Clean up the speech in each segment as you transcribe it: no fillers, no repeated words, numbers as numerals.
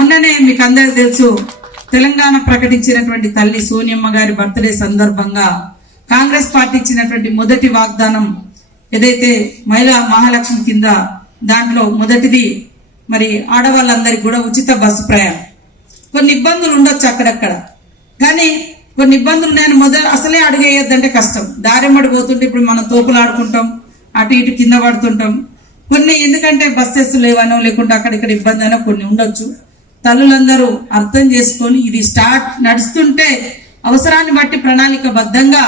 మొన్ననే మీకు అందరికీ తెలుసు, తెలంగాణ ప్రకటించినటువంటి తల్లి సోనియమ్మ గారి బర్త్డే సందర్భంగా కాంగ్రెస్ పార్టీ ఇచ్చినటువంటి మొదటి వాగ్దానం ఏదైతే మహిళా మహాలక్ష్మి కింద దాంట్లో మొదటిది మరి ఆడవాళ్ళందరికీ కూడా ఉచిత బస్సు ప్రయాణం. కొన్ని ఇబ్బందులు ఉండొచ్చు అక్కడక్కడ, కానీ కొన్ని ఇబ్బందులు నేను అసలే అడుగేయొద్దంటే కష్టం. దారెమ్మడి పోతుంటే ఇప్పుడు మనం తోపులాడుకుంటాం, అటు ఇటు కింద పడుతుంటాం. కొన్ని ఎందుకంటే బస్సెస్ లేవనో లేకుంటే అక్కడిక్కడ ఇబ్బంది అయినా కొన్ని ఉండొచ్చు. తల్లులందరూ అర్థం చేసుకొని ఇది నడుస్తుంటే అవసరాన్ని బట్టి ప్రణాళికబద్ధంగా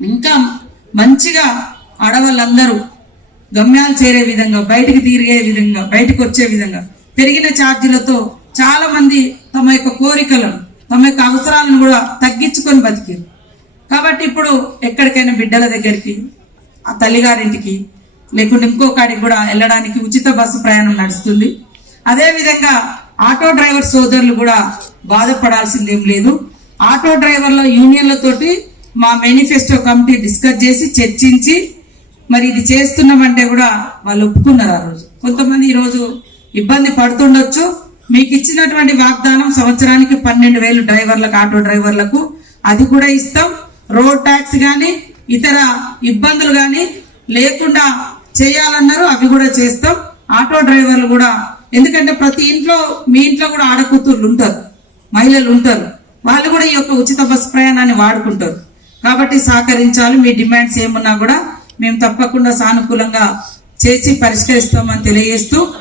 ఇంకా మంచిగా ఆడవాళ్ళందరూ గమ్యాలు చేరే విధంగా, బయటికి తిరిగే విధంగా, బయటకు వచ్చే విధంగా పెరిగిన ఛార్జీలతో చాలా మంది తమ యొక్క కోరికలను, తమ యొక్క అవసరాలను కూడా తగ్గించుకొని బతికారు. కాబట్టి ఇప్పుడు ఎక్కడికైనా బిడ్డల దగ్గరికి, ఆ తల్లిగారింటికి లేకుంటే ఇంకో కాడికి కూడా వెళ్ళడానికి ఉచిత బస్సు ప్రయాణం నడుస్తుంది. అదేవిధంగా ఆటో డ్రైవర్ సోదరులు కూడా బాధపడాల్సిందేం లేదు. ఆటో డ్రైవర్ల యూనియన్లతోటి మా మేనిఫెస్టో కమిటీ డిస్కస్ చేసి చర్చించి మరి ఇది చేస్తున్నామంటే కూడా వాళ్ళు ఒప్పుకున్నారు. ఆ రోజు కొంతమంది ఈరోజు ఇబ్బంది పడుతుండొచ్చు. మీకు ఇచ్చినటువంటి వాగ్దానం సంవత్సరానికి 12,000 డ్రైవర్లకు, ఆటో డ్రైవర్లకు అది కూడా ఇస్తాం. రోడ్ ట్యాక్స్ కానీ ఇతర ఇబ్బందులు కానీ లేకుండా చేయాలన్నారు, అవి కూడా చేస్తాం. ఆటో డ్రైవర్లు కూడా, ఎందుకంటే ప్రతి ఇంట్లో, మీ ఇంట్లో కూడా ఆడకూతుర్లు ఉంటారు, మహిళలు ఉంటారు, వాళ్ళు కూడా ఈ యొక్క ఉచిత బస్సు ప్రయాణాన్ని వాడుకుంటారు. కాబట్టి సహకరించాలి. మీ డిమాండ్స్ ఏమున్నా కూడా మేము తప్పకుండా సానుకూలంగా చేసి పరిష్కరిస్తామని తెలియజేస్తూ